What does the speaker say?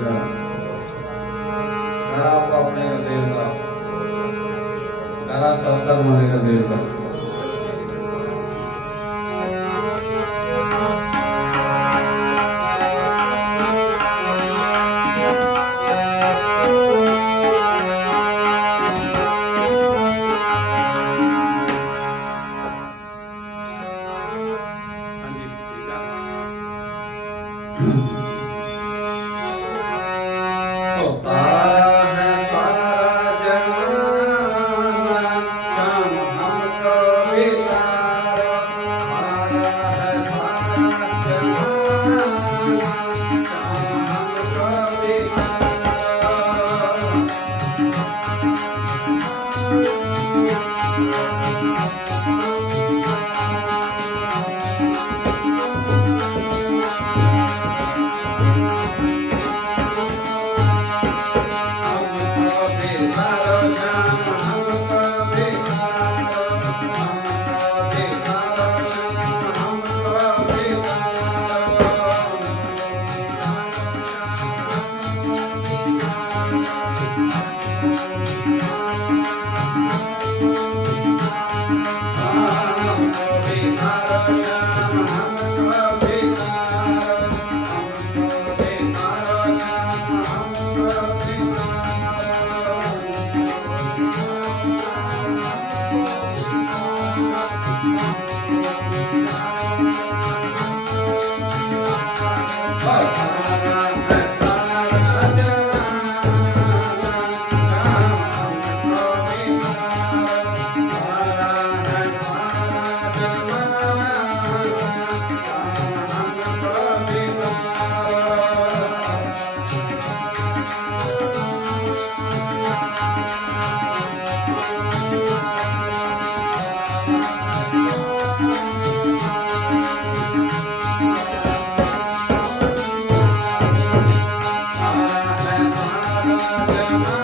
దేవుడిగా నరాపాపమైన దేవుడా. నరా సంతరమైన దేవుడా. Radha